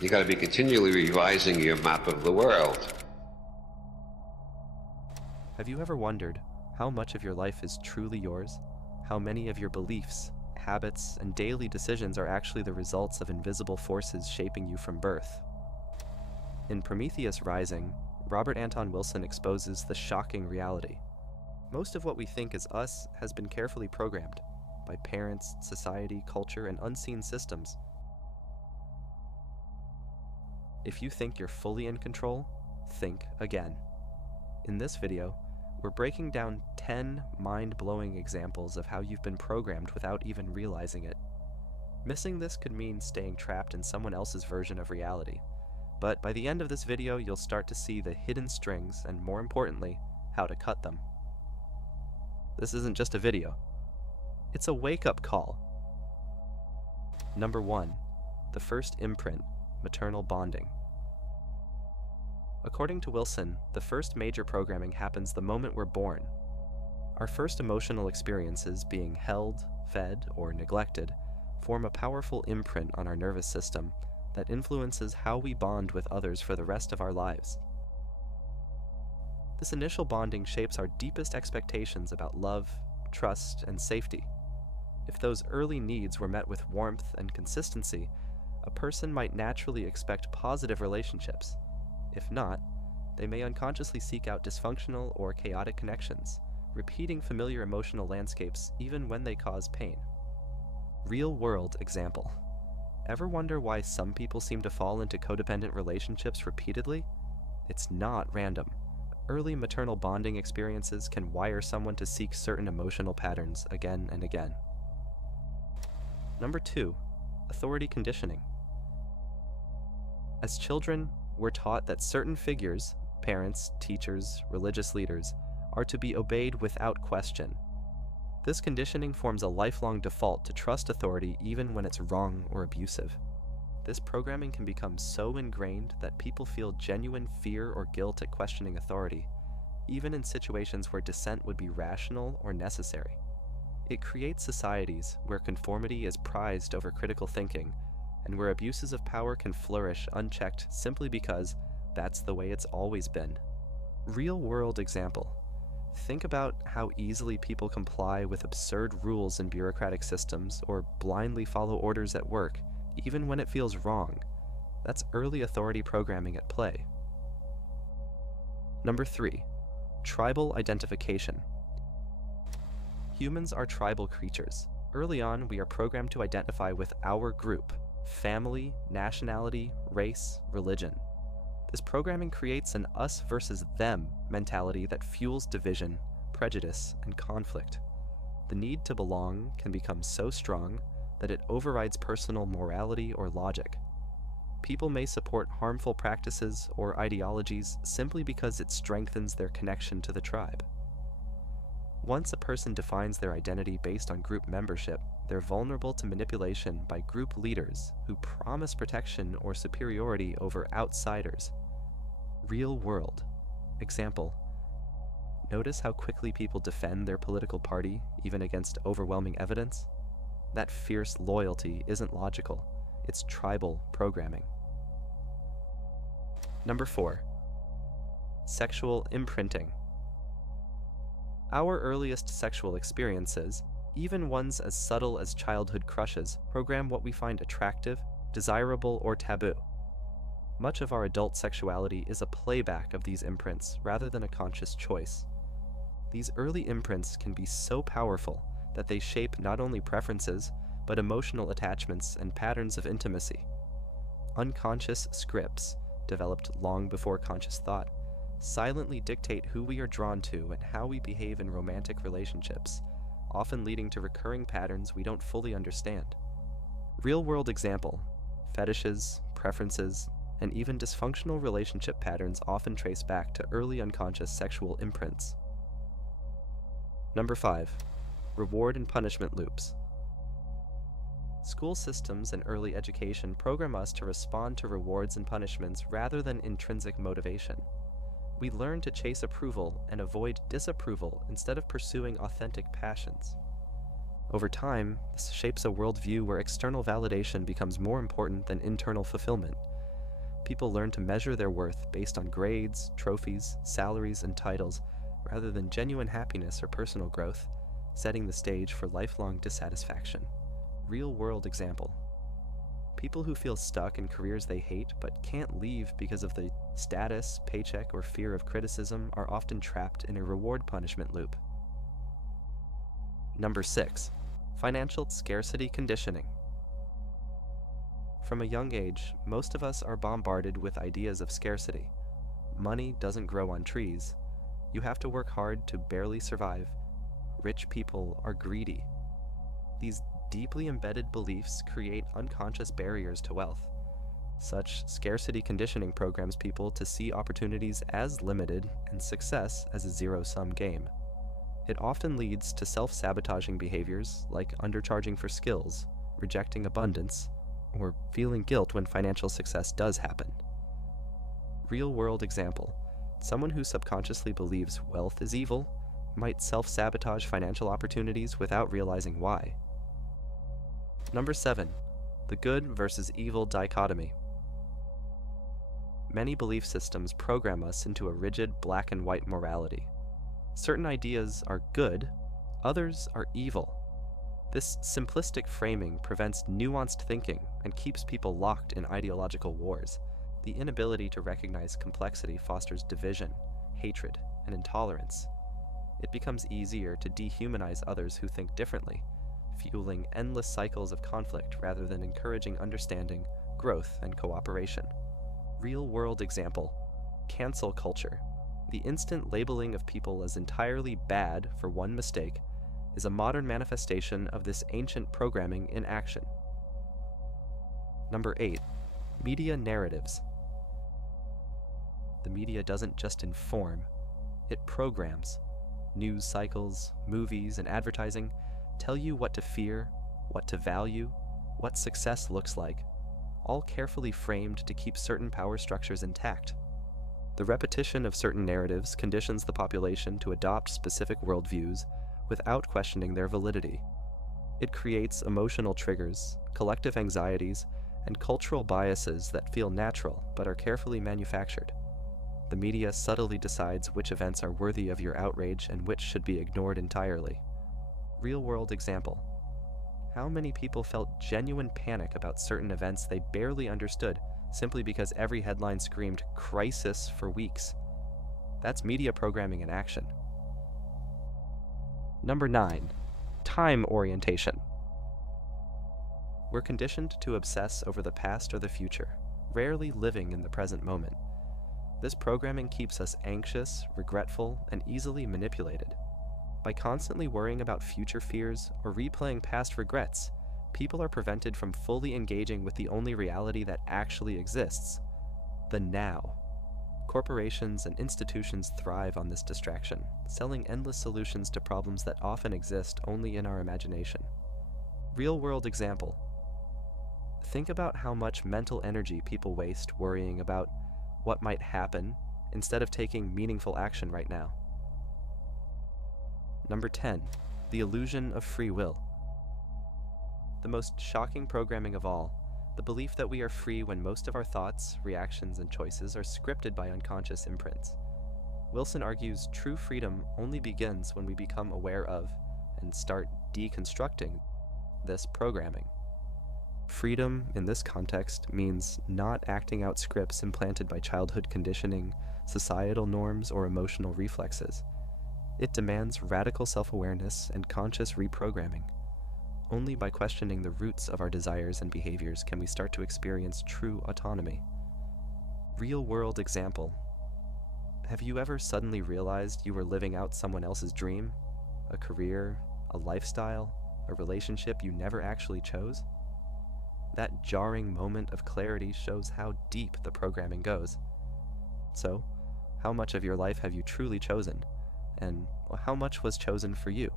You got to be continually revising your map of the world. Have you ever wondered how much of your life is truly yours? How many of your beliefs, habits, and daily decisions are actually the results of invisible forces shaping you from birth? In Prometheus Rising, Robert Anton Wilson exposes the shocking reality. Most of what we think is us has been carefully programmed by parents, society, culture, and unseen systems. If you think you're fully in control, think again. In this video, we're breaking down 10 mind-blowing examples of how you've been programmed without even realizing it. Missing this could mean staying trapped in someone else's version of reality. But by the end of this video, you'll start to see the hidden strings and, more importantly, how to cut them. This isn't just a video. It's a wake-up call. Number 1. The first imprint, maternal bonding. According to Wilson, the first major programming happens the moment we're born. Our first emotional experiences, being held, fed, or neglected, form a powerful imprint on our nervous system that influences how we bond with others for the rest of our lives. This initial bonding shapes our deepest expectations about love, trust, and safety. If those early needs were met with warmth and consistency, a person might naturally expect positive relationships. If not, they may unconsciously seek out dysfunctional or chaotic connections, repeating familiar emotional landscapes even when they cause pain. Real-world example. Ever wonder why some people seem to fall into codependent relationships repeatedly? It's not random. Early maternal bonding experiences can wire someone to seek certain emotional patterns again and again. Number 2. Authority conditioning. As children, we're taught that certain figures, parents, teachers, religious leaders, are to be obeyed without question. This conditioning forms a lifelong default to trust authority even when it's wrong or abusive. This programming can become so ingrained that people feel genuine fear or guilt at questioning authority, even in situations where dissent would be rational or necessary. It creates societies where conformity is prized over critical thinking, and where abuses of power can flourish unchecked simply because that's the way it's always been. Real-world example. Think about how easily people comply with absurd rules in bureaucratic systems or blindly follow orders at work, even when it feels wrong. That's early authority programming at play. Number 3. Tribal identification. Humans are tribal creatures. Early on, we are programmed to identify with our group, family, nationality, race, religion. This programming creates an us versus them mentality that fuels division, prejudice, and conflict. The need to belong can become so strong that it overrides personal morality or logic. People may support harmful practices or ideologies simply because it strengthens their connection to the tribe. Once a person defines their identity based on group membership, they're vulnerable to manipulation by group leaders who promise protection or superiority over outsiders. Real world. Example. Notice how quickly people defend their political party, even against overwhelming evidence? That fierce loyalty isn't logical. It's tribal programming. Number 4. Sexual imprinting. Our earliest sexual experiences, even ones as subtle as childhood crushes, program what we find attractive, desirable, or taboo. Much of our adult sexuality is a playback of these imprints rather than a conscious choice. These early imprints can be so powerful that they shape not only preferences, but emotional attachments and patterns of intimacy. Unconscious scripts, developed long before conscious thought, silently dictate who we are drawn to and how we behave in romantic relationships, often leading to recurring patterns we don't fully understand. Real-world example. Fetishes, preferences, and even dysfunctional relationship patterns often trace back to early unconscious sexual imprints. Number 5. Reward and punishment loops. School systems and early education program us to respond to rewards and punishments rather than intrinsic motivation. We learn to chase approval and avoid disapproval instead of pursuing authentic passions. Over time, this shapes a worldview where external validation becomes more important than internal fulfillment, People learn to measure their worth based on grades, trophies, salaries, and titles, rather than genuine happiness or personal growth, setting the stage for lifelong dissatisfaction. Real-world example. People who feel stuck in careers they hate but can't leave because of the status, paycheck, or fear of criticism are often trapped in a reward-punishment loop. Number 6. Financial scarcity conditioning. From a young age, most of us are bombarded with ideas of scarcity. Money doesn't grow on trees. You have to work hard to barely survive. Rich people are greedy. These deeply embedded beliefs create unconscious barriers to wealth. Such scarcity conditioning programs people to see opportunities as limited and success as a zero-sum game. It often leads to self-sabotaging behaviors like undercharging for skills, rejecting abundance, or feeling guilt when financial success does happen. Real-world example. Someone who subconsciously believes wealth is evil might self-sabotage financial opportunities without realizing why. Number 7. The good versus evil dichotomy. Many belief systems program us into a rigid black and white morality. Certain ideas are good, others are evil. This simplistic framing prevents nuanced thinking and keeps people locked in ideological wars. The inability to recognize complexity fosters division, hatred, and intolerance. It becomes easier to dehumanize others who think differently, fueling endless cycles of conflict rather than encouraging understanding, growth, and cooperation. Real-world example. Cancel culture. The instant labeling of people as entirely bad for one mistake is a modern manifestation of this ancient programming in action. Number 8. Media narratives. The media doesn't just inform, it programs. News cycles, movies, and advertising tell you what to fear, what to value, what success looks like, all carefully framed to keep certain power structures intact. The repetition of certain narratives conditions the population to adopt specific worldviews without questioning their validity. It creates emotional triggers, collective anxieties, and cultural biases that feel natural but are carefully manufactured. The media subtly decides which events are worthy of your outrage and which should be ignored entirely. Real-world example. How many people felt genuine panic about certain events they barely understood simply because every headline screamed crisis for weeks? That's media programming in action. Number 9. Time orientation. We're conditioned to obsess over the past or the future, rarely living in the present moment. This programming keeps us anxious, regretful, and easily manipulated. By constantly worrying about future fears or replaying past regrets, people are prevented from fully engaging with the only reality that actually exists, the now. Corporations and institutions thrive on this distraction, selling endless solutions to problems that often exist only in our imagination. Real-world example. Think about how much mental energy people waste worrying about what might happen instead of taking meaningful action right now. Number 10. The illusion of free will. The most shocking programming of all, the belief that we are free when most of our thoughts, reactions, and choices are scripted by unconscious imprints. Wilson argues true freedom only begins when we become aware of and start deconstructing this programming. Freedom, in this context, means not acting out scripts implanted by childhood conditioning, societal norms, or emotional reflexes. It demands radical self-awareness and conscious reprogramming. Only by questioning the roots of our desires and behaviors can we start to experience true autonomy. Real-world example. Have you ever suddenly realized you were living out someone else's dream? A career, a lifestyle, a relationship you never actually chose? That jarring moment of clarity shows how deep the programming goes. So, how much of your life have you truly chosen? And how much was chosen for you?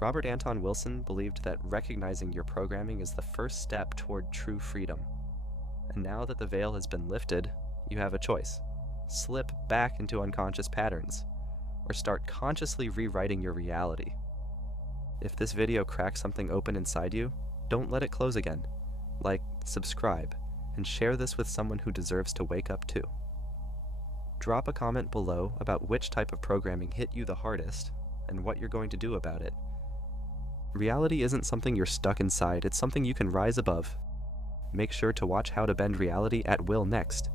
Robert Anton Wilson believed that recognizing your programming is the first step toward true freedom. And now that the veil has been lifted, you have a choice. Slip back into unconscious patterns, or start consciously rewriting your reality. If this video cracks something open inside you, don't let it close again. Like, subscribe, and share this with someone who deserves to wake up too. Drop a comment below about which type of programming hit you the hardest and what you're going to do about it. Reality isn't something you're stuck inside, it's something you can rise above. Make sure to watch How to Bend Reality at Will next,